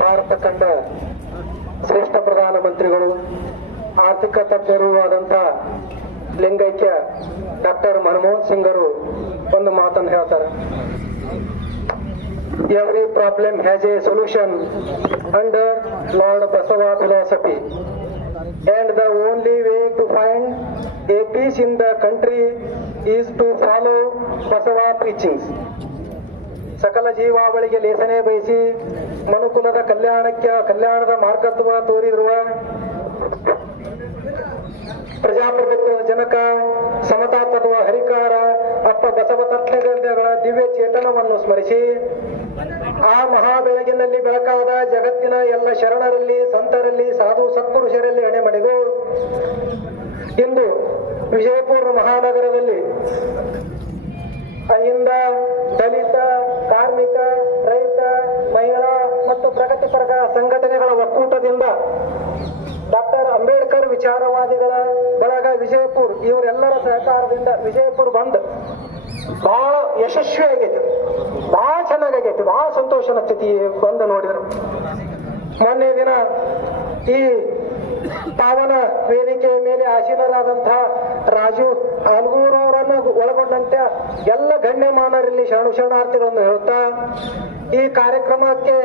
ಭಾರತ ಕಂಡ ಶ್ರೇಷ್ಠ ಪ್ರಧಾನಮಂತ್ರಿಗಳು ಆರ್ಥಿಕ ತಜ್ಞರು ಆದಂತ ಲಿಂಗೈಕ್ಯ ಡಾಕ್ಟರ್ ಮನಮೋಹನ್ ಸಿಂಗರು ಒಂದು ಮಾತನ್ನು ಹೇಳ್ತಾರೆ. Every problem has a solution under lord Basava philosophy. and the only way to find a peace in the country is to follow Basava preachings. ಸಕಲ ಜೀವಾವಳಿಗೆ ಲೇಸನೆ ಬಯಸಿ ಮನುಕುಲದ ಕಲ್ಯಾಣಕ್ಕೆ ಕಲ್ಯಾಣದ ಮಾರ್ಗತ್ವ ತೋರಿರುವ ಪ್ರಜಾಪ್ರಭುತ್ವ ಜನಕ ಸಮತಾ ತತ್ವ ಹರಿಕಾರ ಅಪ್ಪ ಬಸವ ತತ್ವಗಳ ದಿವ್ಯ ಚೇತನವನ್ನು ಸ್ಮರಿಸಿ ಆ ಮಹಾ ಬೆಳಗಿನಲ್ಲಿ ಬೆಳಕಾದ ಜಗತ್ತಿನ ಎಲ್ಲ ಶರಣರಲ್ಲಿ, ಸಂತರಲ್ಲಿ, ಸಾಧು ಸತ್ಪುರುಷರಲ್ಲಿ ಎಣೆ ಮಾಡಿದು ಇಂದು ವಿಜಯಪುರ ಮಹಾನಗರದಲ್ಲಿ ಅಹಿಂದ, ದಲಿತ, ಕಾರ್ಮಿಕ, ರೈತ, ಮಹಿಳಾ ಮತ್ತು ಪ್ರಗತಿಪರ ಸಂಘಟನೆಗಳ ಒಕ್ಕೂಟದಿಂದ ಡಾಕ್ಟರ್ ಅಂಬೇಡ್ಕರ್ ವಿಚಾರವಾದಿಗಳ ಬಳಗ ವಿಜಯಪುರ್, ಇವರೆಲ್ಲರ ಸಹಕಾರದಿಂದ ವಿಜಯಪುರ ಬಂದ್ ಬಹಳ ಯಶಸ್ವಿ ಆಗೈತೆ ಬಹಳ ಭಾಳ ಸಂತೋಷನ ಸ್ಥಿತಿ ಬಂದು ನೋಡಿದ್ರು. ಮೊನ್ನೆ ದಿನ ಈ ಪಾವನ ವೇದಿಕೆಯ ಮೇಲೆ ಆಸೀನರಾದಂತಹ ರಾಜು ಆಲ್ಗೂರ್ ಅವರನ್ನು ಒಳಗೊಂಡಂತೆ ಎಲ್ಲ ಗಣ್ಯಮಾನರಲ್ಲಿ ಶರಣು ಶರಣಾರ್ಥಿಗಳನ್ನು ಹೇಳುತ್ತಾ ಈ ಕಾರ್ಯಕ್ರಮಕ್ಕೆ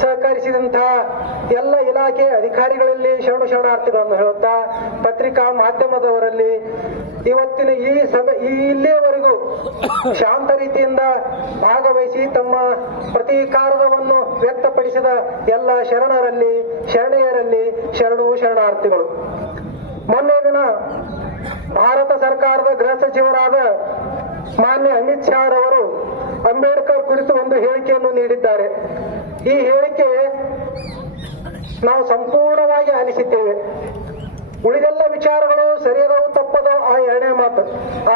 ಸಹಕರಿಸಿದಂತಹ ಎಲ್ಲ ಇಲಾಖೆ ಅಧಿಕಾರಿಗಳಲ್ಲಿ ಶರಣು ಶರಣಾರ್ಥಿಗಳನ್ನು ಹೇಳುತ್ತಾ ಪತ್ರಿಕಾ ಮಾಧ್ಯಮದವರಲ್ಲಿ ಇವತ್ತಿನ ಈ ಸಭೆ ಇಲ್ಲಿಯವರೆಗೂ ಶಾಂತ ರೀತಿಯಿಂದ ಭಾಗವಹಿಸಿ ತಮ್ಮ ಪ್ರತೀಕಾರವನ್ನು ವ್ಯಕ್ತಪಡಿಸಿದ ಎಲ್ಲ ಶರಣರಲ್ಲಿ, ಶರಣೆಯರಲ್ಲಿ ಶರಣು ಶರಣಾರ್ಥಿಗಳು. ಮೊನ್ನೆ ದಿನ ಭಾರತ ಸರ್ಕಾರದ ಗೃಹ ಸಚಿವರಾದ ಮಾನ್ಯ ಅಮಿತ್ ಶಾ ರವರು ಅಂಬೇಡ್ಕರ್ ಕುರಿತು ಒಂದು ಹೇಳಿಕೆಯನ್ನು ನೀಡಿದ್ದಾರೆ. ಈ ಹೇಳಿಕೆ ನಾವು ಸಂಪೂರ್ಣವಾಗಿ ಆಲಿಸಿದ್ದೇವೆ. ಉಳಿದೆಲ್ಲ ವಿಚಾರಗಳು ಸರಿಯದವು ತಪ್ಪದೋ ಆ ಎರಡನೇ ಮಾತು.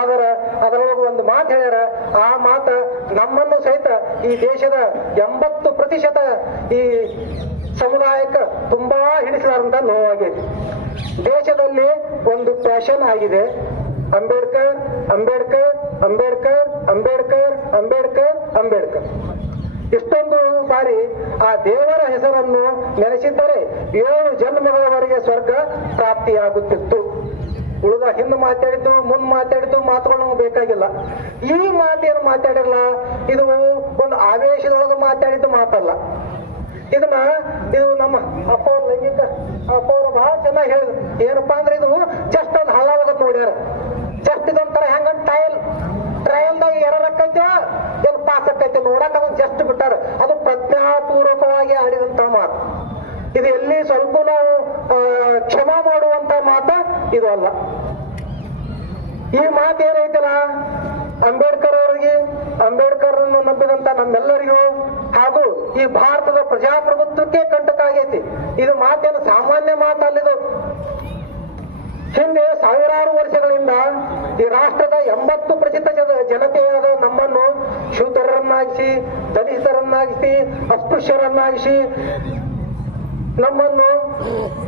ಆದರೆ ಅದರೊಳಗೆ ಒಂದು ಮಾತು ಹೇಳ್ಯಾರ, ಆ ಮಾತು ನಮ್ಮನ್ನು ಸಹಿತ ಈ ದೇಶದ ಎಂಬತ್ತು ಪ್ರತಿಶತ ಈ ಸಮುದಾಯಕ್ಕೆ ತುಂಬಾ ಹಿಡಿಸಲಾರಂತ ನೋವಾಗಿದೆ. ದೇಶದಲ್ಲಿ ಒಂದು ಫ್ಯಾಷನ್ ಆಗಿದೆ. ಅಂಬೇಡ್ಕರ್ ಅಂಬೇಡ್ಕರ್ ಅಂಬೇಡ್ಕರ್ ಅಂಬೇಡ್ಕರ್ ಅಂಬೇಡ್ಕರ್ ಅಂಬೇಡ್ಕರ್. ಇಷ್ಟೊಂದು ಬಾರಿ ಆ ದೇವರ ಹೆಸರನ್ನು ನೆನೆಸಿದ್ದರೆ ಏಳು ಜನ್ಮಗಳವರೆಗೆ ಸ್ವರ್ಗ ಪ್ರಾಪ್ತಿಯಾಗುತ್ತಿತ್ತು. ಉಳಿದ ಹಿಂದೆ ಮಾತಾಡಿದ್ದು, ಮುಂದ್ ಮಾತಾಡಿದ್ದು ಮಾತುಗಳು ಬೇಕಾಗಿಲ್ಲ. ಈ ಮಾತೇನು ಮಾತಾಡಿರಲ್ಲ, ಇದು ಒಂದು ಆವೇಶದೊಳಗೆ ಮಾತಾಡಿದ್ದು ಮಾತಲ್ಲ. ಇದನ್ನ ಇದು ನಮ್ಮ ಅಪ್ಪ ಅವ್ರ ಲೈಂಗಿಕ ಅಪ್ಪ ಬಹಳ ಚೆನ್ನಾಗಿ ಹೇಳಿದ್ರು. ಏನಪ್ಪಾ ಅಂದ್ರೆ ಇದು ಜಸ್ಟ್ ಒಂದು ಹಲಾವಗತ್ ನೋಡ್ಯಾರ ಜಸ್ಟ್ ಇದೊಂಥರ ಹೆಂಗ ಟ್ರಯಲ್ ಟ್ರಯಲ್ದಾಗ ಎರರ್ ಆಕೈತೆ ಏನ್ ಪಾಸ್ ಆಕೈತೆ ನೋಡಕ್ ಅದನ್ನ ಜಸ್ಟ್ ಬಿಟ್ಟಾರ ಅದು ಪ್ರಜ್ಞಾಪೂರ್ವಕವಾಗಿ ಆಡಿದಂತ ಮಾತು ಇದು ಎಲ್ಲಿ ಸ್ವಲ್ಪ ನಾವು ಆ, ಕ್ಷಮಾ ಮಾಡುವಂತ ಮಾತ ಇದು ಅಲ್ಲ ಈ ಮಾತು ಏನೈತಲ್ಲ? ಅಂಬೇಡ್ಕರ್ ಅವರಿಗೆ ಅಂಬೇಡ್ಕರ್ ಅನ್ನು ನಂಬಿದಂತ ನಮ್ಮೆಲ್ಲರಿಗೂ, ಹಾಗೂ ಈ ಭಾರತದ ಪ್ರಜಾಪ್ರಭುತ್ವಕ್ಕೆ ಕಂಟಕ ಆಗೈತಿ. ಇದು ಮಾತೇನು ಸಾಮಾನ್ಯ ಮಾತಲ್ಲಿದು ಹಿಂದೆ ಸಾವಿರಾರು ವರ್ಷಗಳಿಂದ ಈ ರಾಷ್ಟ್ರದ ಎಂಬತ್ತು ಪ್ರತಿಶತ ಜನ- ಜನತೆಯಾದ ನಮ್ಮನ್ನು ಶೂತರನ್ನಾಗಿಸಿ ದಲಿತರನ್ನಾಗಿಸಿ, ಅಸ್ಪೃಶ್ಯರನ್ನಾಗಿಸಿ, ನಮ್ಮನ್ನು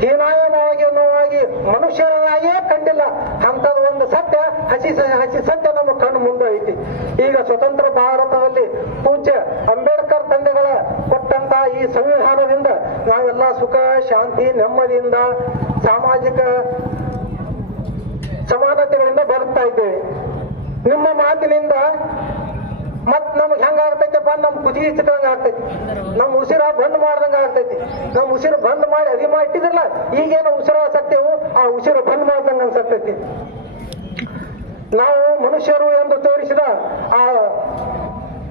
ಹೀನಾಯವಾಗಿ ನೋವಾಗಿ ಮನುಷ್ಯರನ್ನಾಗಿಯೇ ಕಂಡಿಲ್ಲ. ಅಂತದ ಒಂದು ಸತ್ಯ, ಹಸಿ ಹಸಿ ಸತ್ಯ ನಮ್ಮ ಕಣ್ಣು ಮುಂದೆ ಐತಿ. ಈಗ ಸ್ವತಂತ್ರ ಭಾರತದಲ್ಲಿ ಪೂಜ್ಯ ಅಂಬೇಡ್ಕರ್ ತಂದೆಗಳ ಕೊಟ್ಟಂತ ಈ ಸಂವಿಧಾನದಿಂದ ನಾವೆಲ್ಲ ಸುಖ, ಶಾಂತಿ, ನೆಮ್ಮದಿಯಿಂದ ಸಾಮಾಜಿಕ ಸಮಾನತೆಗಳಿಂದ ಬರುತ್ತಾ ಇದ್ದೇವೆ. ನಿಮ್ಮ ಮಾತಿನಿಂದ ಮತ್ ನಮ್ಗೆ ಹೆಂಗ ಆಗ್ತೈತಪ್ಪ ನಮ್ ಕುದಿ ಇಚ್ಚಿದಂಗ ಆಗ್ತೈತಿ. ನಮ್ ಉಸಿರ ಬಂದ್ ಮಾಡ್ದಂಗ ಆಗ್ತೈತಿ. ನಮ್ ಉಸಿರು ಬಂದ್ ಮಾಡಿ ಅದಿ ಮಾಡಿಟ್ಟಿದ್ರಲ್ಲ ಈಗೇನು ಉಸಿರ ಸತ್ಯವು ಆ ಉಸಿರು ಬಂದ್ ಮಾಡ್ದಂಗ ಅನ್ಸತ್ತೈತಿ. ನಾವು ಮನುಷ್ಯರು ಎಂದು ತೋರಿಸಿದ ಆ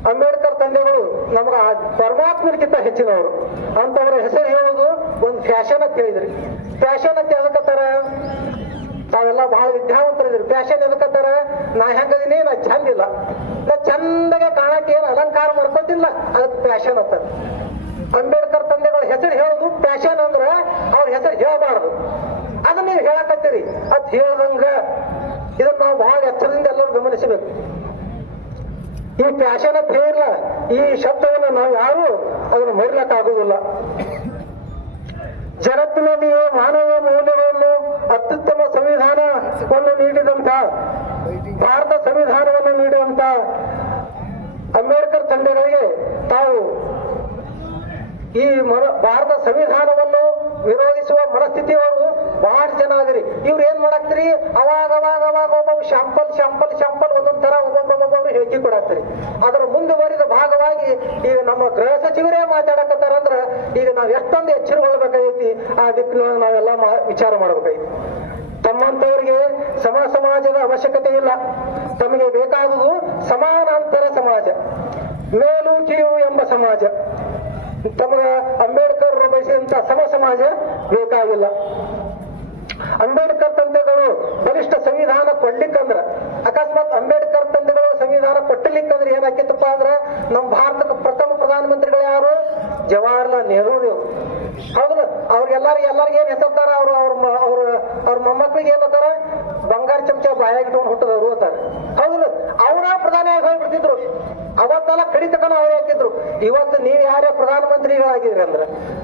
ಅಂಬೇಡ್ಕರ್ ತಂದೆಗಳು ನಮಗ ಆ ಪರಮಾತ್ಮನಿಗಿಂತ ಹೆಚ್ಚಿನವರು. ಅಂತವರ ಹೆಸರು ಹೇಳುವುದು ಒಂದು ಫ್ಯಾಷನ್ ಅಂತ ಹೇಳಿದ್ರಿ. ಫ್ಯಾಷನ್ ಅಂತ ಎದಕ್ಕತ್ತಾರ ತಾವೆಲ್ಲ ಬಹಳ ವಿದ್ಯಾವಂತರಿದ್ರು ಫ್ಯಾಷನ್ ಎದಕ್ಕಂತಾರ? ನಾ ಹೆಂಗದೀನಿ? ನಾ ಚಂದ ಇಲ್ಲ. ನಾ ಚಂದಗೆ ಕಾಣಕ್ಕೆ ಏನು ಅಲಂಕಾರ ಮಾಡ್ಕೊತಿಲ್ಲ. ಅದಕ್ಕೆ ಫ್ಯಾಷನ್ ಅಂತ ಅಂಬೇಡ್ಕರ್ ತಂದೆಗಳ ಹೆಸರು ಹೇಳೋದು ಫ್ಯಾಷನ್ ಅಂದ್ರ ಅವ್ರ ಹೆಸರು ಹೇಳಬಾರದು. ಅದನ್ನ ನೀವು ಹೇಳಕತ್ತೀರಿ. ಅದ್ ಹೇಳ್ದಂಗ ಇದನ್ನ ನಾವು ಬಹಳ ಎಚ್ಚರದಿಂದ ಎಲ್ಲರೂ ಗಮನಿಸಬೇಕು. ಈ ಫ್ಯಾಷನ್ ಅಂತ ಹೇಳಿಲ್ಲ. ಈ ಶಬ್ದವನ್ನು ನಾವು ಯಾರು ಅದನ್ನು ಮರಿಲಕ್ಕಾಗುವುದಿಲ್ಲ ಜಗತ್ತಿನಲ್ಲಿಯೇ ಮಾನವ ಮೌಲ್ಯಗಳನ್ನು ಅತ್ಯುತ್ತಮ ಸಂವಿಧಾನವನ್ನು ನೀಡಿದಂತ, ಭಾರತ ಸಂವಿಧಾನವನ್ನು ನೀಡಿದಂತ ಅಂಬೇಡ್ಕರ್ ತಂಡಗಳಿಗೆ ತಾವು ಈ ಭಾರತ ಸಂವಿಧಾನವನ್ನು ವಿರೋಧಿಸುವ ಮನಸ್ಥಿತಿಯವರು ಬಹಳ ಜನ ಆಗಿರಿ. ಇವ್ರು ಏನ್ ಮಾಡಾಕ್ತಿರಿ? ಅವಾಗ ಅವಾಗ ಅವಾಗ ಒಬ್ಬ ಶಾಂಪಲ್ ಶಾಂಪಲ್ ಶಾಂಪಲ್ ಒಂದೊಂದ್ ತರ ಒಬ್ಬೊಬ್ಬೊಬ್ಬೊಬ್ರು ಹೇಳಿಕೆ ಕೊಡಾಕ್ತಿರಿ. ಅದರ ಮುಂದುವರಿದ ಭಾಗವಾಗಿ ಈಗ ನಮ್ಮ ಗೃಹ ಸಚಿವರೇ ಮಾತಾಡಕತ್ತಾರಂದ್ರ ಈಗ ನಾವ್ ಎಷ್ಟೊಂದು ಎಚ್ಚರಗೊಳ್ಬೇಕಾಗೈತಿ ಆ ದಿಕ್ಕಿನೊಳಗೆ ನಾವೆಲ್ಲ ವಿಚಾರ ಮಾಡ್ಬೇಕಾಗೈತಿ. ತಮ್ಮಂತವರಿಗೆ ಸಮ ಸಮಾಜದ ಅವಶ್ಯಕತೆ ಇಲ್ಲ. ತಮಗೆ ಬೇಕಾದುದು ಸಮಾನಾಂತರ ಸಮಾಜ. ಮೇಲು, ಕೀಳು ಎಂಬ ಸಮಾಜ. ತಮಗ ಅಂಬೇಡ್ಕರ್ ಬಯಸಿದಂತ ಸಮ ಸಮಾಜ ಬೇಕಾಗಿಲ್ಲ. ಅಂಬೇಡ್ಕರ್ ತಂದೆಗಳು ಬಲಿಷ್ಠ ಸಂವಿಧಾನ ಕೊಡ್ಲಿಕ್ಕಂದ್ರ. ಅಕಸ್ಮಾತ್ ಅಂಬೇಡ್ಕರ್ ತಂದೆಗಳು ಸಂವಿಧಾನ ಕೊಟ್ಟಲಿಕ್ಕಂದ್ರೆ ಏನಾಕಿತ್ತಪ್ಪ ಅಂದ್ರ ನಮ್ಮ ಭಾರತಕ್ಕೆ ಪ್ರಥಮ ಪ್ರಧಾನಮಂತ್ರಿಗಳು ಯಾರು? ಜವಾಹರ್ಲಾಲ್ ನೆಹರು ಹೌದ್ರ? ಅವ್ರಿಗೆಲ್ಲಾರು ಎಲ್ಲಾರ್ಗ ಏನ್ ಹೆಸರ್ತಾರ? ಅವ್ರು ಅವ್ರ ಅವ್ರ ಅವ್ರ ಮೊಮ್ಮಕ್ಳಿಗೆ ಏನಂತಾರ ಬಂಗಾರ ಚಮಚ ಬಾಯಾಗಿಟ್ಟು ಇಟ್ಕೊಂಡು ಹುಟ್ಟದವ್ರು ಅಂತಾರೆ. ಅವರ ಪ್ರಧಾನಿ ಹೋಗ್ಬಿಡ್ತಿದ್ರು ಅವತ್ತೆಲ್ಲ ಕಡಿತಕನ ಅವ್ರು ಹಾಕಿದ್ರು ಇವತ್ತು ನೀವ್ ಯಾರೇ ಪ್ರಧಾನಮಂತ್ರಿಗಳಾಗಿರಿ ಅಂದ್ರ,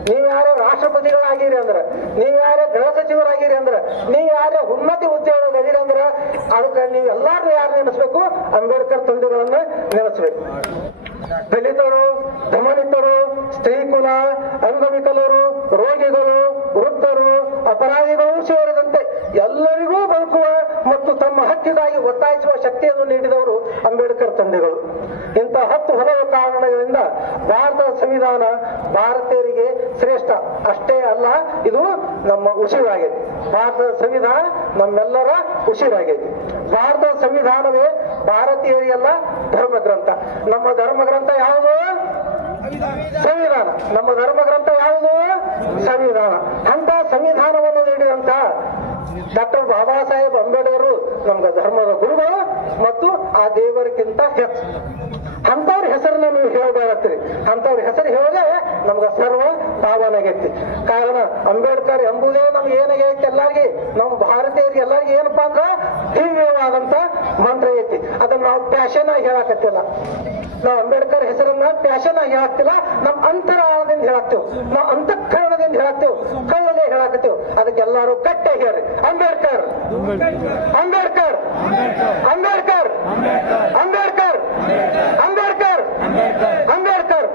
ನೀವ್ ಯಾರೇ ರಾಷ್ಟ್ರಪತಿಗಳಾಗಿರಿ ಅಂದ್ರ, ನೀವ್ ಯಾರೇ ಗೃಹ ಸಚಿವರಾಗಿರಿ ಅಂದ್ರ, ನೀವ್ ಯಾರೇ ಉನ್ನತಿ ಹುದ್ದೆಗಳಾಗಿರಿ ಅಂದ್ರ, ಅದಕ್ಕೆ ನೀವ್ ಎಲ್ಲಾರು ಯಾರು ನೆನೆಸ್ಬೇಕು? ಅಂಬೇಡ್ಕರ್ ತಂಡಗಳನ್ನ ನೆನೆಸ್ಬೇಕು. ದಲಿತರು ದಮನಿತರು ಸ್ತ್ರೀಕುಲ, ಅಂಗವಿಕಲರು, ರೋಗಿಗಳು ವೃದ್ಧರು, ಅಪರಾಧಿಗಳು ಸೇರಿದಂತೆ ಎಲ್ಲರಿಗೂ ಬದುಕುವ ಮತ್ತು ತಮ್ಮ ಹಕ್ಕಿಗಾಗಿ ಒತ್ತಾಯಿಸುವ ಶಕ್ತಿಯನ್ನು ನೀಡಿದವರು ಅಂಬೇಡ್ಕರ್ ತಂದೆಗಳು. ಇಂತಹ ಹತ್ತು ಹಲವು ಕಾರಣಗಳಿಂದ ಭಾರತದ ಸಂವಿಧಾನ ಭಾರತೀಯರಿಗೆ ಶ್ರೇಷ್ಠ. ಅಷ್ಟೇ ಅಲ್ಲ, ಇದು ನಮ್ಮ ಉಸಿರಾಗಿದೆ. ಭಾರತದ ಸಂವಿಧಾನ ನಮ್ಮೆಲ್ಲರ ಉಸಿರಾಗಿದೆ. ಭಾರತದ ಸಂವಿಧಾನವೇ ಭಾರತೀಯರಿಗೆಲ್ಲ ಧರ್ಮ ಗ್ರಂಥ ನಮ್ಮ ಧರ್ಮ ಗ್ರಂಥ ಯಾವುದು? ಸಂವಿಧಾನ. ನಮ್ಮ ಧರ್ಮ ಗ್ರಂಥ ಯಾವುದು ಸಂವಿಧಾನ. ಅಂತ ಸಂವಿಧಾನವನ್ನು ನೀಡಿದಂತ ಡಾಕ್ಟರ್ ಬಾಬಾ ಸಾಹೇಬ್ ಅಂಬೇಡ್ಕರ್ ನಮ್ಗೆ ಧರ್ಮದ ಗುರುಗಳು ಮತ್ತು ಆ ದೇವರಿಗಿಂತ ಹೆಚ್ಚು. ಅಂತವ್ರ ಹೆಸರನ್ನ ನೀವು ಹೇಳ್ಬೇಡತ್ತೀರಿ ಅಂತವ್ರ ಹೆಸರು ಹೇಳದೆ ನಮ್ಗೆ ಸರ್ವ ಪಾವನಾಗೈತಿ ಕಾರಣ ಅಂಬೇಡ್ಕರ್ ಎಂಬುದೇ ನಮ್ಗೆ ಏನಾಗೈತಿ ಎಲ್ಲಾರ್ಗಿ? ನಮ್ಮ ಭಾರತೀಯರಿಗೆ ಎಲ್ಲಾರ್ಗಿ ಏನಪ್ಪಾ ಅಂದ್ರ ದಿವ್ಯವಾದಂತ ಮಂತ್ರ ಐತಿ. ಅದನ್ನ ನಾವು ಪ್ಯಾಶನ್ ಆಗಿ ಹೇಳಕತ್ತಿಲ್ಲ. ನಾವು ಅಂಬೇಡ್ಕರ್ ಹೆಸರನ್ನ ಪ್ಯಾಶನ್ ಆಗಿ ಹೇಳಕ್ತಿಲ್ಲ ನಮ್ಮ ಅಂತರಾಳದಿಂದ ಹೇಳಾಕ್ತೇವೆ. ನಾವು ಅಂತಃಕರಣದಿಂದ ಹೇಳಾಕ್ತೇವೆ. ಕೈಯಲ್ಲೇ ಹೇಳಾಕತ್ತೇವೆ. ಅದಕ್ಕೆಲ್ಲಾರು ಕಟ್ಟೆ ಹೇಳ್ರಿ. ಅಂಬೇಡ್ಕರ್. ಅಂಬೇಡ್ಕರ್. ಅಂಬೇಡ್ಕರ್. ಅಂಬೇಡ್ಕರ್. ಅಂಬೇಡ್ಕರ್. ಅಂಬೇಡ್ಕರ್.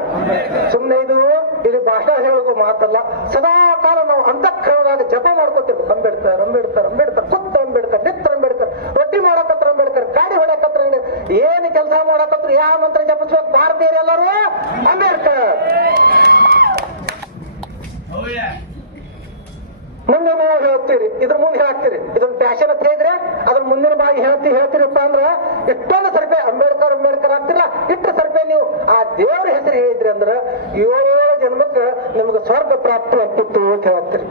ಸುಮ್ಮನೆ ಇದು ಇಲ್ಲಿ ಭಾಷಣ ಹೇಳೋದು ಮಾತಲ್ಲ. ಸದಾ ಕಾಲ ನಾವು ಅಂತಃಕರಣದಾಗ ಜಪ ಮಾಡ್ಕೋತೀವಿ. ಅಂಬೇಡ್ಕರ್ ಅಂಬೇಡ್ಕರ್ ಅಂಬೇಡ್ಕರ್, ಕುತ್ತ ಅಂಬೇಡ್ಕರ್ ನಿತ್ರ ಅಂಬೇಡ್ಕರ್, ರೊಟ್ಟಿ ಮಾಡಕತ್ರ ಅಂಬೇಡ್ಕರ್, ಗಾಡಿ ಹೊಡಕತ್ರ ಏನು ಕೆಲಸ ಮಾಡಕತ್ರ ಯಾವ ಮಂತ್ರ ಜಪಿಸ್ಬೇಕು ಭಾರತೀಯರೆಲ್ಲರೂ ಅಂಬೇಡ್ಕರ್. ಮುಂದೆ ನೀವು ಹೇಳ್ತೀರಿ, ಇದ್ರ ಮುಂದೆ ಹೇಳ್ತೀರಿ ಇದೊಂದು ಪ್ಯಾಶನ್ ಅಂತ ಹೇಳಿದ್ರೆ, ಅದ್ರ ಮುಂದಿನ ಬಾಗಿ ಹೇಳ್ತಿ, ಹೇಳ್ತೀರಪ್ಪ ಅಂದ್ರೆ, ಎಷ್ಟೊಂದು ಅಂಬೇಡ್ಕರ್ ಅಂಬೇಡ್ಕರ್ ಆಗ್ತಿಲ್ಲ ಇಟ್ಟು ಸ್ವಲ್ಪ ನೀವು. ಆ ದೇವರ ಹೆಸರು ಹೇಳಿದ್ರಿ ಅಂದ್ರ ಏಳು ಜನ್ಮಕ್ಕ ನಿಮ್ಗೆ ಸ್ವರ್ಗ ಪ್ರಾಪ್ತಿ ಆಗ್ತಿತ್ತು ಅಂತ ಹೇಳ್ತೀರಿ.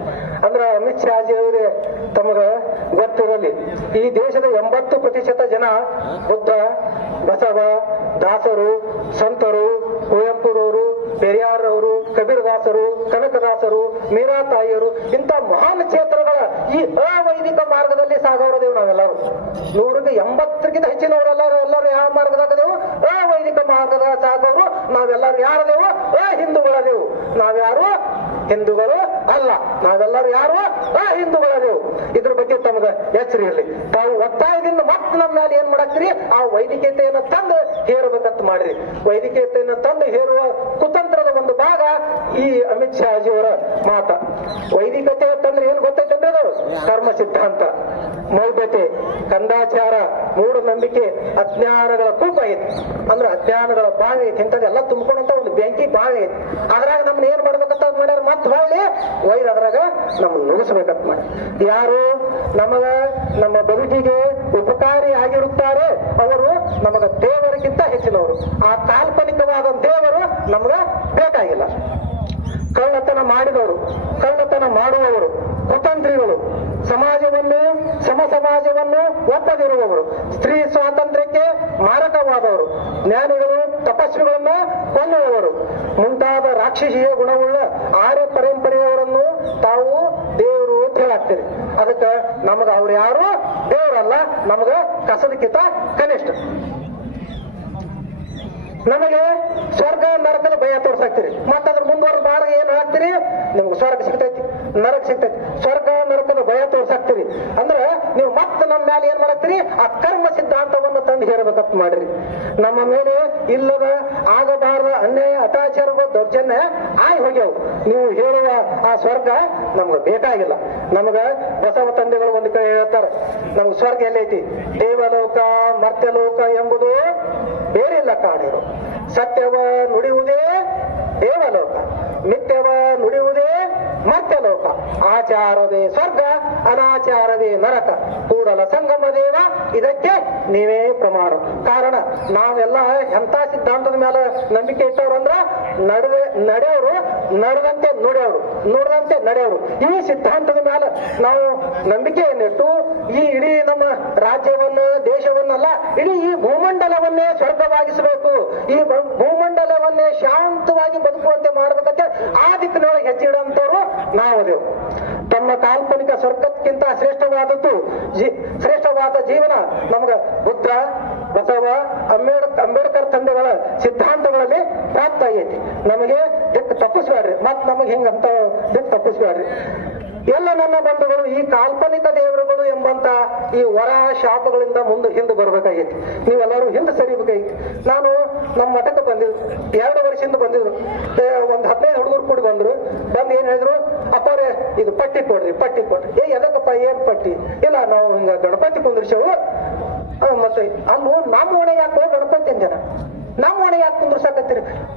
ಅಂದ್ರ ಅಮಿತ್ ಶಾಜಿ ಅವರೇ, ತಮಗ ಗೊತ್ತಿರಲಿ, ಈ ದೇಶದ ಎಂಬತ್ತು ಪ್ರತಿಶತ ಜನ ಬುದ್ಧ, ಬಸವ, ದಾಸರು, ಸಂತರು, ಕುವೆಂಪುರವರು, ಪೆರಿಯಾರವರು, ಕಬೀರದಾಸರು, ಕನಕದಾಸರು ಮೀರಾ ತಾಯಿಯರು ಇಂಥ ಮಹಾನ್ ಕ್ಷೇತ್ರಗಳ ಈ ಅವೈದಿಕ ದೇವ್ ಸಾಗವರದೇವು ನಾವೆಲ್ಲರೂ. ನೂರಕ್ಕೆ ಎಂಬತ್ತಕ್ಕಿಂತ ಹೆಚ್ಚಿನವರೆಲ್ಲರೂ ಎಲ್ಲರೂ ಯಾವ ಮಾರ್ಗದಾಗದೇವು? ವೈದಿಕ ಮಾರ್ಗದ ಸಾಗೋರು, ನಾವೆಲ್ಲರೂ ಯಾರದೇವು? ಹಿಂದೂಗಳ ಹಿಂದೂಗಳದೇವು. ನಾವ್ಯಾರು? ಹಿಂದೂಗಳು ಅಲ್ಲ, ನಾವೆಲ್ಲರೂ ಯಾರು? ಹಿಂದೂಗಳ ನೀವು. ಇದ್ರ ಬಗ್ಗೆ ತಮಗೆ ಎಚ್ಚರಿ ಇರಲಿ. ತಾವು ಒತ್ತಾಯದಿಂದ ಮತ್ತೆ ನಮ್ಮ ಮೇಲೆ ಏನ್ ಮಾಡಾಕ್ತಿರಿ? ಆ ವೈದಿಕತೆಯನ್ನು ತಂದು ಹೇರಬೇಕಂತ ಮಾಡ್ರಿ. ವೈದಿಕತೆಯನ್ನು ತಂದು ಹೇರುವ ಕುತಂತ್ರದ ಒಂದು ಭಾಗ ಈ ಅಮಿತ್ ಶಾಜಿಯವರ ಮಾತ. ವೈದಿಕತೆ ಅಂತಂದ್ರೆ ಏನ್ ಗೊತ್ತೈತಂದ್ರೆ ಅದು? ಕರ್ಮ ಸಿದ್ಧಾಂತ. ಮೌಢ್ಯತೆ, ಕಂದಾಚಾರ, ಮೂಢನಂಬಿಕೆ, ಅಜ್ಞಾನಗಳ ಕೂಪ ಐತಿ ಅಂದ್ರೆ ಅಜ್ಞಾನಗಳ ಬಾವಿ ಐತಿ ಇಂಥದ್ದೆಲ್ಲ ತುಂಬಿಕೊಂಡಂತ ಒಂದು ಬೆಂಕಿ ಬಾವಿ ಐತಿ ಅದ್ರಾಗ ನಮ್ನ ಏನ್ ಮಾಡ್ಬೇಕಂತ ಮಾಡ್ಯಾರ ಮತ್ತೆ ಹೊಳ್ಳಿ ಒಯ್ದು ಅದ್ರಾಗ ನುಗ್ಗಿಸ್ಬೇಕಂತ ಮಾಡಿ. ಯಾರು? ನಮಗ ನಮ್ಮ ಬದುಕಿಗೆ ಉಪಕಾರಿ ಆಗಿರುತ್ತಾರೆ. ಅವರು ನಮಗ ದೇವರಿಗಿಂತ ಹೆಚ್ಚಿನವರು. ಆ ಕಾಲ್ಪನಿಕವಾದ ದೇವರು ನಮ್ಗ ಬೇಕಾಗಿಲ್ಲ. ಕಳ್ಳತನ ಮಾಡಿದವರು, ಕಳ್ಳತನ ಮಾಡುವವರು ಕುತಂತ್ರಿಗಳು ಸಮಾಜವನ್ನು ಸಮ ಸಮಾಜವನ್ನು ಒಪ್ಪದಿರುವವರು ಸ್ತ್ರೀ ಸ್ವಾತಂತ್ರ್ಯಕ್ಕೆ ಮಾರಕವಾದವರು. ಜ್ಞಾನಿಗಳು, ತಪಸ್ವಿಗಳನ್ನ ಕೊಲ್ಲುವವರು. ಮುಂತಾದ ರಾಕ್ಷಸಿಯ ಗುಣವುಳ್ಳ ಆರ್ಯ ಪರಂಪರೆಯವರನ್ನು ತಾವು ದೇವರು ಅಂತ ಹೇಳಾಗ್ತೀರಿ ಅದಕ್ಕೆ ನಮಗ ಅವ್ರು ಯಾರು ದೇವರಲ್ಲ, ನಮಗ ಕಸದಕ್ಕಿಂತ ಕನಿಷ್ಠ. ನಮಗೆ ಸ್ವರ್ಗ ನರಕದ ಭಯ ತೋರ್ಸಾಕ್ತಿರಿ. ಮತ್ತೆ ಅದ್ರ ಮುಂದುವರೆದ ಮಾರ್ಗ ಏನ್ ಹಾಕ್ತಿರಿ ನಿಮ್ಗೆ ಸ್ವರ್ಗ ಸಿಗ್ತೈತಿ, ನರಕ ಸಿಗ್ತೈತಿ. ಸ್ವರ್ಗ ನರಕದ ಭಯ ತೋರ್ಸಾಕ್ತಿರಿ. ಅಂದ್ರ ನೀವು ಮತ್ತೆ ನಮ್ಮ ಮೇಲೆ ಏನ್ ಮಾಡತ್ತೀರಿ? ಆ ಕರ್ಮ ಸಿದ್ಧಾಂತವನ್ನು ತಂದು ಹೇರಬೇಕಪ್ಪ ಮಾಡ್ರಿ. ನಮ್ಮ ಮೇಲೆ ಇಲ್ಲದ, ಆಗಬಾರದ ಅನ್ಯಾಯ ಅತಾಚಾರ ದೌರ್ಜನ್ಯ ಆಯ್ ಹೋಗ್ಯಾವು. ನೀವು ಹೇಳುವ ಆ ಸ್ವರ್ಗ ನಮ್ಗೆ ಬೇಕಾಗಿಲ್ಲ. ನಮಗ ಬಸವ ತಂದೆಗಳು ಒಂದು ಕಡೆ ಹೇಳ್ತಾರೆ, ನಮ್ಗೆ ಸ್ವರ್ಗ ಎಲ್ಲೈತಿ ದೇವಲೋಕ, ಮರ್ತ್ಯಲೋಕ ಎಂಬುದು ಕಾಣಿರು. ಸತ್ಯವ ನುಡಿಯುವುದೇ ದೇವಲೋಕ. ನಿತ್ಯವ ನುಡಿಯುವುದೇ ಆಚಾರವೇ ಸ್ವರ್ಗ, ಅನಾಚಾರವೇ ನರಕ. ಕೂಡಲ ಸಂಗಮ ದೇವ, ಇದಕ್ಕೆ ನೀವೇ ಪ್ರಮಾಣ. ಕಾರಣ, ನಾವೆಲ್ಲ ಎಂತ ಸಿದ್ಧಾಂತದ ಮೇಲೆ ನಂಬಿಕೆ ಇಟ್ಟವ್ರು ಅಂದ್ರ, ನಡೆದ, ನಡೆಯವರು, ನಡೆದಂತೆ ನೋಡ್ಯವರು, ನೋಡದಂತೆ ನಡೆಯವರು. ಈ ಸಿದ್ಧಾಂತದ ಮೇಲೆ ನಾವು ನಂಬಿಕೆಯನ್ನಿಟ್ಟು ಈ ಇಡೀ ನಮ್ಮ ರಾಜ್ಯವನ್ನ, ದೇಶವನ್ನಲ್ಲ, ಇಡೀ ಈ ಭೂಮಂಡಲವನ್ನೇ ಸ್ವರ್ಗವಾಗಿಸಬೇಕು. ಈ ಭೂಮಂಡಲವನ್ನೇ ಶಾಂತವಾಗಿ ಬದುಕುವಂತೆ ಮಾಡಬೇಕಂತ ಆ ದಿಕ್ಕಿನೊಳಗೆ ಹೆಜ್ಜೆ ಇಡುವಂತವ್ರು ನಾವದೇವು ತಮ್ಮ ಕಾಲ್ಪನಿಕ ಸ್ವರ್ಗಕ್ಕಿಂತ ಶ್ರೇಷ್ಠವಾದದ್ದು ಶ್ರೇಷ್ಠವಾದ ಜೀವನ ನಮಗ ಬುದ್ಧ, ಬಸವ, ಅಂಬೇಡ್ ಅಂಬೇಡ್ಕರ್ ತಂದೆಗಳ ಸಿದ್ಧಾಂತಗಳಲ್ಲಿ ಪ್ರಾಪ್ತ ಆಗೈತಿ. ನಮಗೆ ದಿಕ್ಕು ತಪ್ಪಿಸ್ಬೇಡ್ರಿ. ಮತ್ ನಮಗೆ ಹಿಂಗಂತ ದಿಕ್ಕು ತಪ್ಪಿಸ್ಬೇಡ್ರಿ. ಎಲ್ಲ ನನ್ನ ಬಂಧುಗಳು, ಈ ಕಾಲ್ಪನಿಕ ದೇವರುಗಳು ಎಂಬಂತ ಈ ವರ ಶಾಪಗಳಿಂದ ಮುಂದೆ ಹಿಂದೆ ಬರ್ಬೇಕಾಗೈತಿ. ನೀವೆಲ್ಲರೂ ಹಿಂದೆ ಸರಿಬೇಕಾಗಿತ್ತು ನಾನು ನಮ್ಮ ಮಠಕ್ಕೆ ಬಂದಿದ್ದು, ಎರಡು ವರ್ಷದಿಂದ ಬಂದಿದ್ರು ಒಂದು ಹದಿನೈದು ಹುಡುಗರು ಕೂಡಿ ಬಂದ್ರು. ಬಂದು ಏನ್ ಹೇಳಿದ್ರು? ಅಪ್ಪರೇ ಇದು ಪಟ್ಟಿ ಕೊಡ್ರಿ ಪಟ್ಟಿ ಕೊಡ್ರಿ. ಏ, ಎದಕ್ಕಪ್ಪ, ಏನ್ ಪಟ್ಟಿ? ಇಲ್ಲ, ನಾವು ಹಿಂಗ ಗಣಪತಿ ಕುಂದ್ರಿಸೇವು. ಮತ್ತೆ, ಅಲ್ಲೂ ನಮ್ಮ ಓಣೆ ಯಾಕೋ ಗಣಪತಿ ಅಂಜನ ನಮ್ಮ ಓಣೆ ಯಾಕೆ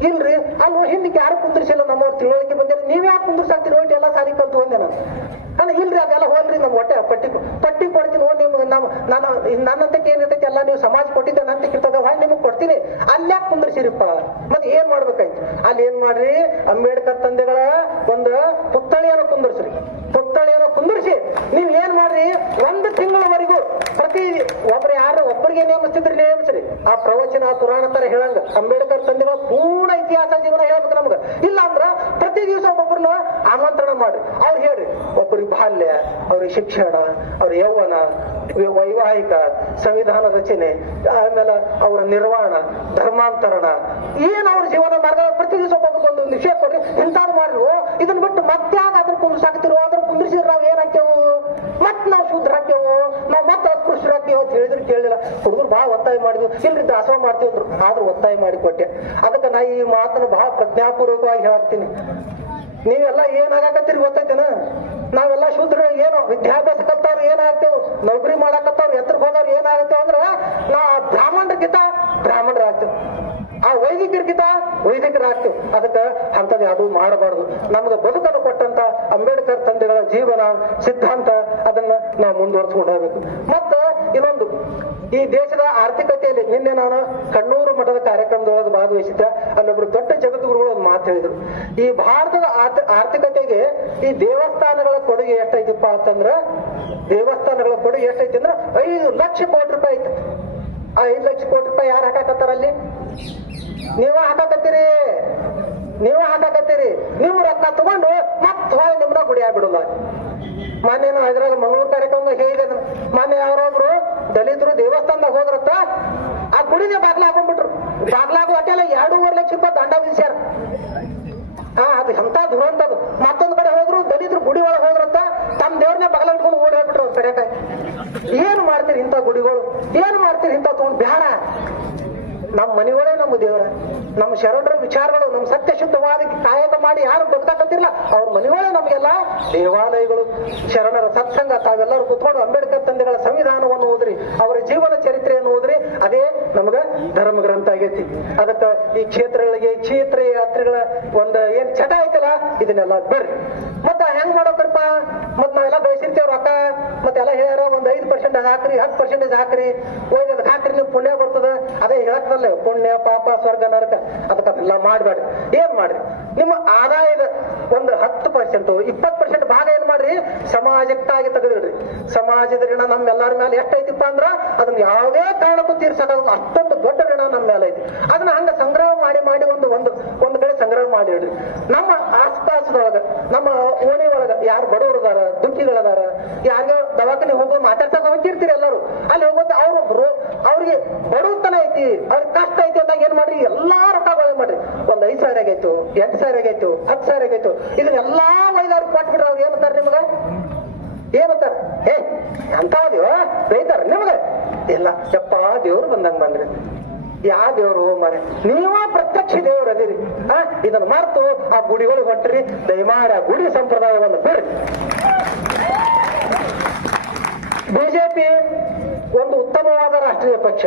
ಇಲ್ರಿ, ಅಲ್ಲಿ ಹಿಂದಕ್ಕೆ ಯಾರು ಕುಂದ್ರಿಸಿಲ್ಲ ನಮ್ಮವ್ರ ತಿಳುವಳಿಕೆ ಬಂದಿರ ನೀವ್ ಯಾಕೆ ಕುಂದ್ರಸಾಕ್ತಿರಿ ಒಟ್ಟು ಎಲ್ಲ ಸಾಲಿ ಕಲ್ತು ಒಂದೇ ನಾನು. ಅಲ್ಲ, ಇಲ್ರಿ, ಅದೆಲ್ಲ ಹೋಲ್ರಿ ನಮ್ಮ ಹೊಟ್ಟೆ, ಪಟ್ಟಿ ಪಟ್ಟಿ ಕೊಡ್ತೀನಿ ಹೋಗಿ ನಿಮ್ಗೆ. ನಮ್ಮ ನಾನು ನನ್ನಂತಕ್ಕೆ ಏನಿರ್ತೈತಿ ಎಲ್ಲ ನೀವು ಸಮಾಜ ಕೊಟ್ಟಿದ್ದೆ ನಂತಕ್ಕೆ ಇರ್ತದೆ ಹೊಯ್ ನಿಮಗೆ ಕೊಡ್ತೀನಿ. ಅಲ್ಯಾಕ್ ಕುಂದ್ರಿಸಿರಿಪ್ಪ? ಮತ್ತೆ ಏನ್ ಮಾಡ್ಬೇಕಾಯ್ತು? ಅಲ್ಲಿ ಏನ್ ಮಾಡ್ರಿ? ಅಂಬೇಡ್ಕರ್ ತಂದೆಗಳ ಒಂದು ಪುತ್ಥಳಿಯನ್ನು ಕುಂದ್ರಿಸ್ರಿ. ಪುತ್ಥಳಿಯನ್ನು ಕುಂದರ್ಸಿ, ನೀವ್ ಏನ್ ಮಾಡ್ರಿ? ಒಂದು ತಿಂಗಳವರೆಗೂ ಪ್ರತಿ ಒಬ್ರು ಯಾರು ಒಬ್ಬರಿಗೆ ನೇಮಿಸ್ತಿದ್ರಿ ನೇಮಿಸ್ರಿ. ಆ ಪ್ರವಚನ ಪುರಾಣ ತರ ಹೇಳಂಗ. ಅಂಬೇಡ್ಕರ್ ತಂದೆಗಳ ಪೂರ್ಣ ಇತಿಹಾಸ ಜೀವನ ಹೇಳ್ಬೇಕು ನಮ್ಗೆ. ಇಲ್ಲ ಅಂದ್ರ ಪ್ರತಿ ದಿವಸ ಒಬ್ಬೊಬ್ಬರನ್ನ ಆಮಂತ್ರಣ ಮಾಡ್ರಿ. ಅವ್ರು ಹೇಳ್ರಿ, ಒಬ್ಬರಿಗೆ ಬಾಲ್ಯ, ಅವ್ರಿಗೆ ಶಿಕ್ಷಣ ಅವ್ರ ಯೌವನ, ವೈವಾಹಿಕ, ಸಂವಿಧಾನ ರಚನೆ, ಆಮೇಲೆ ಅವರ ನಿರ್ವಾಣ, ಧರ್ಮಾಂತರಣ. ಏನ್ ಅವ್ರ ಜೀವನ ಮಾರ್ಗ ಪ್ರತಿ ದಿವಸ ಒಬ್ಬೊಬ್ಬರಿಗೆ ಒಂದು ವಿಷಯ ಕೊಡ್ರಿ ಇಂಥದ್ದು ಮಾಡ್ರು. ಇದನ್ನ ಬಿಟ್ಟು ಮತ್ತೆ ಅದನ್ನ ಕುಂದ್ರಸಾಕ್ತಿರೋ ಅದ್ರ ಕುಂದ್ರಿಸಿದ್ರೆ ನಾವ್ ಏನ್ ಹಾಕ್ಯವು? ಮತ್ ನಾವು ಶುದ್ಧ ಹಾಕ್ಯವು? ನಾವ್ ಮತ್ತೆ ಅಸ್ಪೃಶ್ಯರು ಹಾಕ್ಯವು ಅಂತ ಹೇಳಿದ್ರು ಕೇಳಿಲ್ಲ. ಹುಡುಗರು ಬಾ ಒತ್ತಾಯ ಮಾಡಿದ್ವಿ. ಇಲ್ರಿ ದಾಸವ ಮಾಡ್ತೀವಿ ಅಂದ್ರು. ಆದ್ರೂ ಒತ್ತಾಯ ಮಾಡಿ ಕೊಟ್ಟೆ. ಅದಕ್ಕೆ ನಾ ಈ ಮಾತನ್ನು ಬಹಳ ಪ್ರಜ್ಞಾಪೂರ್ವಕವಾಗಿ ಹೇಳಾಕ್ತೀನಿ. ನೀವೆಲ್ಲ ಏನಾಗಕತ್ತೀರಿ ಗೊತ್ತೈತೇನ? ನಾವೆಲ್ಲ ಶೂದ್ರ ಏನು ವಿದ್ಯಾಭ್ಯಾಸ ಕಲ್ತವ್ರು ಏನಾಗ್ತೇವ್? ನೌಕರಿ ಮಾಡಾಕತ್ತವ್ರು, ಎತ್ತರಕ್ಕೆ ಹೋದವ್ರು ಏನಾಗತ್ತೇವ್ ಅಂದ್ರ ಆ ವೈದಿಕರಿಗಿಂತ ವೈದಿಕರಾಗ್ತೀವಿ ಅದಕ್ಕೆ ಅಂಥದ್ದು ಯಾವುದು ಮಾಡಬಾರ್ದು. ನಮ್ಗೆ ಬದುಕನ್ನು ಕೊಟ್ಟಂತ ಅಂಬೇಡ್ಕರ್ ತಂದೆಗಳ ಜೀವನ ಸಿದ್ಧಾಂತ ಅದನ್ನ ನಾವು ಮುಂದುವರ್ಸ್ಕೊಂಡು ಹೋಗ್ಬೇಕು. ಮತ್ತ ಇನ್ನೊಂದು, ಈ ದೇಶದ ಆರ್ಥಿಕತೆಯಲ್ಲಿ ನಿನ್ನೆ ನಾನು ಕಣ್ಣೂರು ಮಠದ ಕಾರ್ಯಕ್ರಮದೊಳಗೆ ಭಾಗವಹಿಸಿದ್ದೆ. ಅಲ್ಲೊಬ್ರು ದೊಡ್ಡ ಜಗದ್ಗುರುಗಳು ಒಂದು ಮಾತು ಹೇಳಿದ್ರು. ಈ ಭಾರತದ ಆರ್ಥ- ಆರ್ಥಿಕತೆಗೆ ಈ ದೇವಸ್ಥಾನಗಳ ಕೊಡುಗೆ ಎಷ್ಟೈತಿಪ್ಪ ಅಂತಂದ್ರ, ದೇವಸ್ಥಾನಗಳ ಕೊಡುಗೆ ಎಷ್ಟೈತಿ ಅಂದ್ರೆ ಐದು ಲಕ್ಷ ಕೋಟಿ ರೂಪಾಯಿ ಐತಿ. ಐದು ಲಕ್ಷ ಕೋಟಿ ರೂಪಾಯಿ ಯಾರು ಹಾಕಾಕತ್ತಾರ ಅಲ್ಲಿ? ನೀವ ಹಾಕಾಕತ್ತೀರಿ. ನೀವು ಹಾಕಾಕತ್ತೀರಿ. ನೀವು ರೊಕ್ಕ ತಗೊಂಡು ಮತ್ತೆ ಹೊಳೆ ನಿಮ್ನ ಗುಡಿ ಬಿಡಲ್ಲ ಮೊನ್ನೆ ಅದ್ರಾಗ ಮಂಗಳೂರು ಕಾರ್ಯಕ್ರಮದಾಗ ಹೇಳಿದೆ ನಾನು. ಮೊನ್ನೆ ಯಾರೊಬ್ರು ದಲಿತರು ದೇವಸ್ಥಾನದಾಗ ಹೋದ್ರತ್ತ, ಆ ಗುಡಿಗೆ ಬಾಗ್ಲ ಹಾಕೊಂಡ್ಬಿಟ್ರು. ಬಾಗ್ಲಾಗು ಅಟ್ಟೆಲ್ಲ ಎರಡೂವರೆ ಲಕ್ಷ ರೂಪಾಯಿ ದಂಡ ಹಾ ಅದು ಎಂತ ದುರಂತದು ಮತ್ತೊಂದು ಕಡೆ ಹೋದ್ರು, ದಲಿತರು ಗುಡಿ ಒಳಗೆ ಹೋದ್ರಂತ ತಮ್ಮ ದೇವ್ರನ್ನೇ ಬಗಲ ಇಟ್ಕೊಂಡು ಓಡಿ ಹೋಗ್ಬಿಟ್ರು ಕರೆಕಾಯಿ ಏನು ಮಾಡ್ತೀರಿ ಇಂಥ ಗುಡಿಗಳು? ಏನು ಮಾಡ್ತೀರಿ ಇಂಥ ತಗೊಂಡು ಬ್ಯಾಡ? ನಮ್ಮ ಮನೆಗಳೇ ನಮ್ಮ ದೇವರ. ನಮ್ಮ ಶರಣರ ವಿಚಾರಗಳು ನಮ್ಮ ಸತ್ಯ ಶುದ್ಧವಾದ ಕಾಯಕ ಮಾಡಿ ಯಾರು ಬದುಕಾಕತ್ತಿಲ್ಲ, ಅವ್ರ ಮನೆಗಳೇ ನಮಗೆಲ್ಲ ದೇವಾಲಯಗಳು, ಶರಣರ ಸತ್ಸಂಗ, ತಾವೆಲ್ಲರೂ ಕುತ್ಕೊಂಡು ಅಂಬೇಡ್ಕರ್ ತಂದೆಗಳ ಸಂವಿಧಾನವನ್ನು ಓದ್ರಿ, ಅವರ ಜೀವನ ಚರಿತ್ರೆಯನ್ನು ಓದ್ರಿ, ಅದೇ ನಮಗ ಧರ್ಮ ಗ್ರಂಥ ಆಗೈತಿ. ಅದಕ್ಕ ಈ ಕ್ಷೇತ್ರಗಳಿಗೆ ಕ್ಷೇತ್ರ ಯಾತ್ರೆಗಳ ಒಂದು ಏನ್ ಚಟ ಐತಲ್ಲ ಇದನ್ನೆಲ್ಲ ಬರ್ರಿ. ಮತ್ತ ಹೆಂಗ್ ಮಾಡೋಕ್ರಪ್ಪ ಮತ್ ನಾವೆಲ್ಲ ಬಯಸಿರ್ತೇವ್ ರೊಕ್ಕ ಮತ್ತೆಲ್ಲ ಹೇಳ್ಯಾರ ಒಂದ್ ಐದು ಪರ್ಸೆಂಟ್ ಹಾಕ್ರಿ, ಹತ್ತು ಪರ್ಸೆಂಟೇಜ್ ಹಾಕ್ರಿ. ಒಯ್ದದ್ ಹಾಕ್ರಿ ನೀವು ಪುಣ್ಯ ಬರ್ತದ. ಅದೇ ಹೇಳಕ್ಕಲ್ಲ ಪುಣ್ಯ, ಪಾಪ, ಸ್ವರ್ಗ ನರಕ ಅದಕ್ಕೆ ಅದೆಲ್ಲ ಏನ್ ಮಾಡ್ರಿ? ನಿಮ್ಮ ಆದಾಯದ ಒಂದು ಹತ್ತು ಪರ್ಸೆಂಟ್, ಇಪ್ಪತ್ತು ಪರ್ಸೆಂಟ್ ಭಾಗ ಏನ್ ಮಾಡ್ರಿ? ಸಮಾಜಕ್ಕಾಗಿ ತೆಗೆದಿಡ್ರಿ. ಸಮಾಜದ ಋಣ ನಮ್ಮೆಲ್ಲರ ಮೇಲೆ ಎಷ್ಟೈತಿಪ್ಪ ಅಂದ್ರ, ಅದನ್ನ ಯಾವುದೇ ಕಾರಣಕ್ಕೂ ತೀರ್ಸಕ್ಕ ಅಷ್ಟೊಂದು ದೊಡ್ಡ ಋಣ ನಮ್ಮ ಮೇಲೆ ಐತಿ. ಅದನ್ನ ಹಂಗ ಸಂಗ್ರಹ ಮಾಡಿ ಮಾಡಿ ಒಂದು ಒಂದು ಒಂದು ಕಡೆ ಸಂಗ್ರಹ ಮಾಡಿ ಇಡ್ರಿ. ನಮ್ಮ ಆಸ್ಪಾಸದೊಳಗ, ನಮ್ಮ ಓಣಿ ಒಳಗ ಯಾರು ಬಡವರದಾರ ದುಃಖಿಗಳದಾರ ಯಾರ್ಯಾರ ದವಾಖಾನೆ ಹೋಗೋ ಮಾತಾಡ್ತಾ ಹೋಗಿರ್ತೀರಿ ಎಲ್ಲರೂ. ಅಲ್ಲಿ ಹೋಗೋದು ಅವ್ರೊಬ್ರು ಅವ್ರಿಗೆ ಬಡವತನ ಐತಿ, ಅವ್ರಿಗೆ ಕಷ್ಟ ಐತಿ ಅಂದಾಗ ಏನ್ ಮಾಡ್ರಿ? ಎಲ್ಲಾ ರೊಕ್ಕ ಒಯ್ದು ಮಾಡ್ರಿ. ಒಂದ್ ಐದ್ ಸಾವಿರ ಆಗೈತು, ಎಂಟ್ ಸಾವಿರ ಆಗೈತು, ಹತ್ತು ಸಾವಿರ ಆಗೈತು. ಇದನ್ನೆಲ್ಲಾ ಒಯ್ದವ್ರಿಗೆ ಕೊಟ್ಬಿಟ್ರೆ ಅವ್ರು ಏನಂತಾರ ನಿಮ್ಗ? ಏನಂತಾರ ಏ ಅಂತಾವ್ದಿವ ಬೈತಾರ ನಿಮ್ಗೆ? ಇಲ್ಲ, ಯಪ್ಪ, ದೇವ್ರು ಬಂದಂಗ ಬಂದ್ರಿ. ಯಾ ದೇವ್ರು ಮರೆ ನೀವ ಪ್ರತ್ಯಕ್ಷ ದೇವ್ರು ಅದಿರಿ. ಆ, ಇದನ್ನ ಮರ್ತು ಆ ಗುಡಿಗಳಿಗೆ ಹೊಂಟ್ರಿ. ದಯಮಾಡಿ ಆ ಗುಡಿ ಸಂಪ್ರದಾಯವನ್ನು ಬಿಡ್ರಿ. ಬಿಜೆಪಿ ಒಂದು ಉತ್ತಮವಾದ ರಾಷ್ಟ್ರೀಯ ಪಕ್ಷ.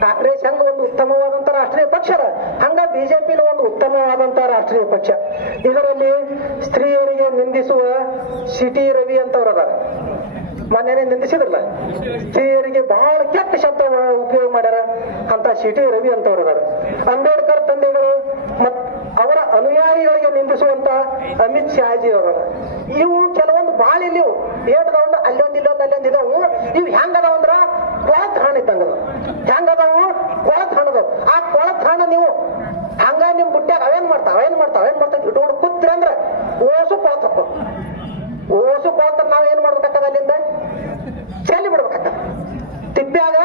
ಕಾಂಗ್ರೆಸ್ ಹಂಗ ಒಂದು ಉತ್ತಮವಾದಂತ ರಾಷ್ಟ್ರೀಯ ಪಕ್ಷ ಹಂಗ ಬಿಜೆಪಿನ ಒಂದು ಉತ್ತಮವಾದಂತ ರಾಷ್ಟ್ರೀಯ ಪಕ್ಷ. ಇದರಲ್ಲಿ ಸ್ತ್ರೀಯರಿಗೆ ನಿಂದಿಸುವ ಸಿಟಿ ರವಿ ಅಂತವ್ರು ಮೊನ್ನೆನೆ ನಿಂದಿಸಿದ್ರಲ್ಲ? ಸ್ತ್ರೀಯರಿಗೆ ಬಹಳ ಕೆಟ್ಟ ಶಬ್ದ ಉಪಯೋಗ ಮಾಡ್ಯಾರ ಅಂತ ಸಿಟಿ ರವಿ ಅಂತವ್ರು ಅದಾರ ಅಂಬೇಡ್ಕರ್ ತಂದೆಗಳು ಮತ್ ಅವರ ಅನುಯಾಯಿಗಳಿಗೆ ನಿಂದಿಸುವಂತ ಅಮಿತ್ ಶಾಜಿ ಅವರ ಇವು ಕೆಲವೊಂದು ಬಾಳ ಇಲ್ಲಿವು ಏಟದವಂದ ಅಲ್ಲೊಂದ್ ಇಲ್ಲೊಂದ್ ಅಲ್ಲೊಂದ್ ಇದಾವು. ಇವು ಹೆಂಗದಾವ ಅಂದ್ರ ಕೊಳತ್ ಹಣ ಇದ್ದಂಗದ. ಹೆಂಗದಾವು ಕೊಳತ್ ಹಣದವು. ಆ ಕೊಳತ್ ಹಣ ನೀವು ಹಂಗ ನಿಮ್ ಬುಟ್ಟ್ಯಾಗ ಅವೇನ್ ಮಾಡ್ತಾವ? ಅವೇನ್ ಮಾಡ್ತಾವ? ಅವೇನ್ ಮಾಡ್ತಾವ? ಇಟ್ಕೊಂಡು ಕೂತ್ರಿ ಅಂದ್ರ ಓಸು ಕೊಳತ್ ಹಾಕೋ ಓಸು ಕೊಳತ್ ನಾವ್ ಏನ್ ಮಾಡ್ಬೇಕಾಗ್ತದ ಅಲ್ಲಿಂದ? ಚೆಲ್ಲಿ ಬಿಡ್ಬೇಕಾಗ್ತದ ತಿಪ್ಪ್ಯಾಗ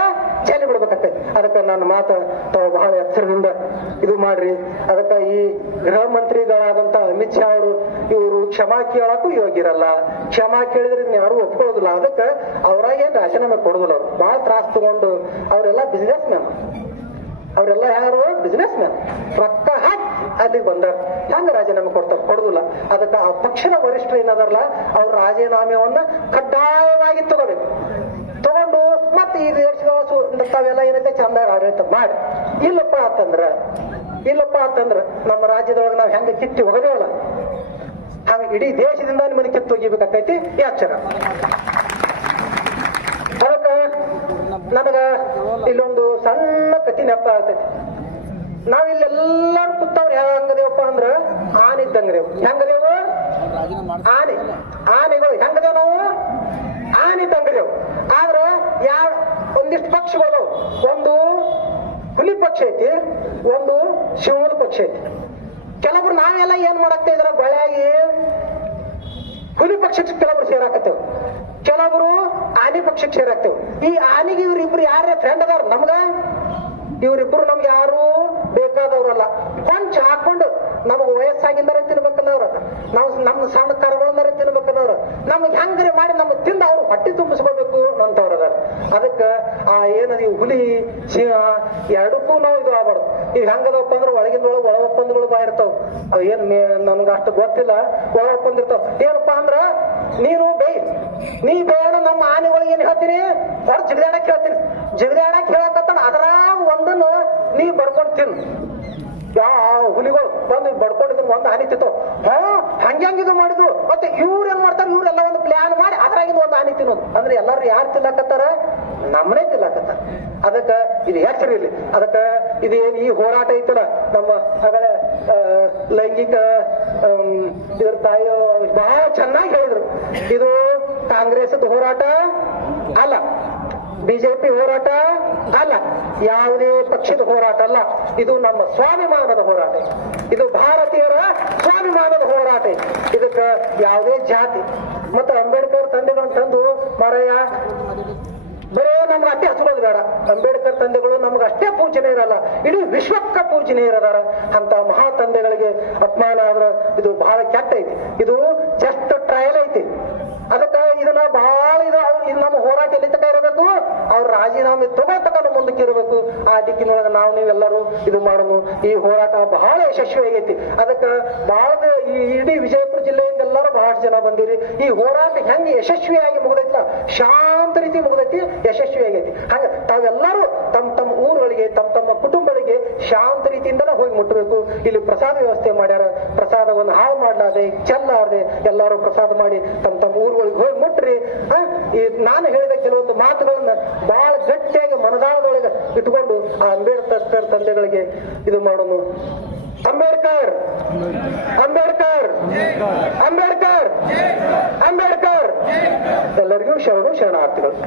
ಚೆಲ್ಲಿ ಬಿಡ್ಬೇಕಾಗ್ತದೆ ಅದಕ್ಕೆ ನನ್ನ ಮಾತು ತಾವು ಬಹಳ ಎಚ್ಚರದಿಂದ ಇದು ಮಾಡ್ರಿ. ಅದಕ್ಕೆ ಈ ಗೃಹ ಮಂತ್ರಿಗಳಾದಂತ ಅಮಿತ್ ಶಾ ಅವರು, ಇವರು ಕ್ಷಮಾ ಕೇಳಕ್ಕೂ ಯೋಗ್ಯರಲ್ಲ. ಕ್ಷಮಾ ಕೇಳಿದ್ರೆ ಯಾರು ಒಪ್ಕೊಳ್ಳೋದಿಲ್ಲ. ಅದಕ್ಕೆ ಅವ್ರಾಗ ರಾಜೀನಾಮೆ ಕೊಡೋದಿಲ್ಲ ಅವ್ರು. ಬಹಳ ತ್ರಾಸ ತಗೊಂಡು ಅವರೆಲ್ಲ ಬಿಸ್ನೆಸ್ ಮ್ಯಾನ್ ಅವರೆಲ್ಲ ಯಾರು? ಬಿಸ್ನೆಸ್ ಮ್ಯಾನ್ ರೊಕ್ಕ ಹಾಕಿ ಅಲ್ಲಿಗೆ ಬಂದಾರ ಹೆಂಗ ರಾಜೀನಾಮೆ ಕೊಡ್ತಾರ? ಕೊಡುದಿಲ್ಲ. ಅದಕ್ಕೆ ಆ ಪಕ್ಷದ ವರಿಷ್ಠರು ಏನದಾರಲ್ಲ ಅವ್ರ ರಾಜೀನಾಮೆಯನ್ನ ಕಡ್ಡಾಯವಾಗಿ ತಗೋಬೇಕು. ತಗೊಂಡು ಮತ್ತೆ ಈ ದೇಶದ ತಾವೆಲ್ಲ ಏನೈತೆ? ಚಂದ ಆಡಳಿತ ಮಾಡಿ. ಇಲ್ಲಪ್ಪ ಅಂತಂದ್ರ ಇಲ್ಲಪ್ಪ ಅಂತಂದ್ರ ನಮ್ಮ ರಾಜ್ಯದೊಳಗೆ ನಾವು ಹೆಂಗ ಕಿತ್ತಿ ಹೋಗದೇವಲ್ಲ ಹಂಗ ಇಡೀ ದೇಶದಿಂದ ನಿಮ್ಮನ್ನ ಕಿತ್ತು ಹೋಗಿಬೇಕಾಕೈತಿ ಎಚ್ಚರ ಅದಕ್ಕ ನನಗ ಇಲ್ಲೊಂದು ಸಣ್ಣ ಕತಿ ನೆಪ ಆಗ್ತೈತಿ ನಾವಿಲ್ಲೆಲ್ಲಾರು ಕೂತವ್ರು ಹೆಂಗದೇವಪ್ಪ ಅಂದ್ರ ಆನೆ ಇದ್ದಂಗದೇವ್ ಹೆಂಗದೇವು ಆನೆ. ಆನೆಗಳು. ಹೆಂಗದೇವ್ ನಾವು? ಆನೆ ಇದ್ದಂಗದೇವ್ ಆದ್ರ ಯಾವ ಒಂದಿಷ್ಟು ಪಕ್ಷಿಗಳು ಒಂದು ಹುಲಿ ಪಕ್ಷ ಐತಿ, ಒಂದು ಶಿವನ ಪಕ್ಷ ಐತಿ. ಕೆಲವ್ರು ನಾವೆಲ್ಲ ಏನ್ ಮಾಡಾಕ್ತಾ ಇದ್ರ ಗೊಳೆಯಾಗಿ ಹುಲಿ ಪಕ್ಷಕ್ಕೆ ಕೆಲವರು ಸೇರಾಕತ್ತೇವ್. ಕೆಲವರು ಆನೆ ಪಕ್ಷಕ್ಕೆ ಸೇರಾಕ್ತೇವ್ ಈ ಆನೆಗೆ ಇವ್ರಿಬ್ರು ಯಾರ ಫ್ರೆಂಡ್ ಅದಾರ ನಮ್ಗ? ಇವ್ರಿಬ್ರು ನಮ್ಗೆ ಯಾರು ಬೇಕಾದವ್ರಲ್ಲ. ಕೊಂಚ ಹಾಕೊಂಡು ನಮಗ್ ವಯಸ್ಸಾಗಿಂದರೆ ತಿನ್ಬೇಕನ್ನವ್ರ ನಾವು ನಮ್ಮ ಸಣ್ಣ ಕರಗಳಂದರೆ ತಿನ್ಬೇಕನ್ನವ್ರ ನಮ್ಗೆ ಹೆಂಗ್ರಿ ಮಾಡಿ ನಮ್ಗೆ ತಿಂದ ಅವ್ರು ಹೊಟ್ಟೆ ತುಂಬಿಸ್ಕೋಬೇಕು ಅಂತವ್ರ ಅದಾರ. ಅದಕ್ಕ ಆ ಏನದ ಹುಲಿ ಸಿಂಹ ಎರಡಕ್ಕೂ ನಾವು ಇದು ಆಗ್ಬಾರ್ದು. ಈಗ ಹೆಂಗದಪ್ಪ ಅಂದ್ರೆ ಒಳಗಿಂದ ಒಳಗೆ ಒಳ ಒಪ್ಪಂದಗಳು ಬಾ ಇರ್ತಾವ. ಏನ್ ನನ್ಗ ಅಷ್ಟು ಗೊತ್ತಿಲ್ಲ ಒಳ ಒಪ್ಪಂದಿರ್ತಾವ ಏನಪ್ಪಾ ಅಂದ್ರ ನೀನು ಬೇಯ್, ನೀ ಬೇಡ ಹೇಳ್ತೀನಿ ಹೊರ ಜಿಗದಾಡಕ್ ಕೇಳ್ತೀನಿ. ಜಿಗದಾಡಕ್ ಕೇಳತ್ತ ಅದ್ರಾಗ ಒಂದನ್ನು ನೀ ಬಡ್ಕೊಂಡ್ ತಿನ್. ಯಾವ ಹುಲಿಗಳು ಬಂದು ಬಡ್ಕೊಂಡಿದ್ರು ಒಂದು ಹಾನಿ ತಿತ್ತು ಹಾ ಇದು ಮಾಡಿದ್ರು. ಮತ್ತೆ ಇವ್ರು ಏನ್ ಮಾಡ್ತಾರೆ? ಇವ್ರೆಲ್ಲ ಒಂದು ಪ್ಲಾನ್ ಮಾಡಿ ಅದ್ರಾಗಿಂದ ಒಂದು ಆನೆ ತಿನ್ನೋದು. ಅಂದ್ರೆ ಎಲ್ಲರೂ ಯಾರು ತಿನ್ನಕತ್ತಾರ? ನಮ್ಮನೇ ತಿನ್ನಕತ್ತಾರ. ಅದಕ್ಕ ಇದು ಎಚ್ಚರ ಇಲ್ಲಿ ಅದಕ್ಕ ಇದು ಈ ಹೋರಾಟ ಐತಲ್ಲ ನಮ್ಮ ಆಗಲೇ ಲೈಂಗಿಕ ಇದ್ರ ತಾಯಿ, ಬಹಳ ಚೆನ್ನಾಗಿ ಹೇಳಿದ್ರು. ಇದು ಕಾಂಗ್ರೆಸ್ ಹೋರಾಟ ಅಲ್ಲ. ಬಿಜೆಪಿ ಹೋರಾಟ ಅಲ್ಲ. ಯಾವುದೇ ಪಕ್ಷದ ಹೋರಾಟ ಅಲ್ಲ. ಇದು ನಮ್ಮ ಸ್ವಾಭಿಮಾನದ ಹೋರಾಟ. ಇದು ಭಾರತೀಯರ ಸ್ವಾಭಿಮಾನದ ಹೋರಾಟ. ಇದಕ್ಕ ಯಾವುದೇ ಜಾತಿ. ಮತ್ತೆ ಅಂಬೇಡ್ಕರ್ ತಂದೆಗಳನ್ನು ತಂದು ಮಾರಯ್ಯ ಬರೋ ನಮ್ಗೆ ಅಷ್ಟೇ ಹಚ್ಕೊಳ್ಳೋದು ಬೇಡ. ಅಂಬೇಡ್ಕರ್ ತಂದೆಗಳು ನಮ್ಗೆ ಅಷ್ಟೇ ಪೂಜನೆ ಇರಲ್ಲ. ಇಡೀ ವಿಶ್ವಕ್ಕ ಪೂಜನೆ ಇರದಾರ. ಅಂತ ಮಹಾ ತಂದೆಗಳಿಗೆ ಅಪಮಾನ ಆದ್ರೆ ಇದು ಬಹಳ ಕೆಟ್ಟ ಐತಿ. ಇದು ಜಸ್ಟ್ ಟ್ರಯಲ್ ಐತಿ. ಅದಕ್ಕ ಇದನ್ನ ಬಹಳ ಇದು ಇದು ನಮ್ಮ ಹೋರಾಟ ಎಲ್ಲಿ ತಕ ಇರಬೇಕು? ಅವ್ರ ರಾಜೀನಾಮೆ ತಗೋ ತಗೊಂಡು ಮುಂದಕ್ಕೆ ಇರಬೇಕು. ಆ ದಿಕ್ಕಿನೊಳಗೆ ನಾವು ನೀವೆಲ್ಲರೂ ಇದು ಮಾಡೋದು ಈ ಹೋರಾಟ ಬಹಳ ಯಶಸ್ವಿ ಆಗೈತಿ ಅದಕ್ಕೆ ಬಹಳ ಈ ಇಡೀ ವಿಜಯಪುರ ಜಿಲ್ಲೆಯಿಂದ ಎಲ್ಲರೂ ಬಹಳ ಜನ ಬಂದಿರಿ. ಈ ಹೋರಾಟ ಹೆಂಗೆ ಯಶಸ್ವಿಯಾಗಿ ಮುಗ್ದೈತಿಲ್ಲ, ಶಾಂತ ರೀತಿ ಮುಗ್ದೈತಿ ಯಶಸ್ವಿ ಆಗೈತಿ ಹಾಗೆ ತಾವೆಲ್ಲರೂ ತಮ್ಮ ತಮ್ಮ ಊರೊಳಗೆ ತಮ್ಮ ತಮ್ಮ ಕುಟುಂಬಗಳಿಗೆ ಶಾಂತ ರೀತಿಯಿಂದಲೇ ಹೋಗಿ ಮುಟ್ಟಬೇಕು. ಇಲ್ಲಿ ಪ್ರಸಾದ ವ್ಯವಸ್ಥೆ ಮಾಡ್ಯಾರ. ಪ್ರಸಾದವನ್ನು ಹಾಳು ಮಾಡ್ಲಾರ್ದೆ, ಚೆಲ್ಲಾರ್ದೆ ಎಲ್ಲರೂ ಪ್ರಸಾದ ಮಾಡಿ ತಮ್ಮ ತಮ್ಮ ಊರುಗಳಿಗೆ ಹೋಗಿ ಈ ನಾನು ಹೇಳಿದ ಕೆಲವೊಂದು ಮಾತುಗಳನ್ನ ಬಹಳ ಗಟ್ಟಿಯಾಗಿ ಮನದಾಳದೊಳಗೆ ಇಟ್ಕೊಂಡು ಆ ಅಂಬೇಡ್ಕರ್ ತಂದೆಗಳಿಗೆ ಇದು ಮಾಡೋಣ ಅಂಬೇಡ್ಕರ್! ಅಂಬೇಡ್ಕರ್! ಅಂಬೇಡ್ಕರ್! ಅಂಬೇಡ್ಕರ್! ಎಲ್ಲರಿಗೂ ಶರಣು ಶರಣಾರ್ಥಿಗಳು.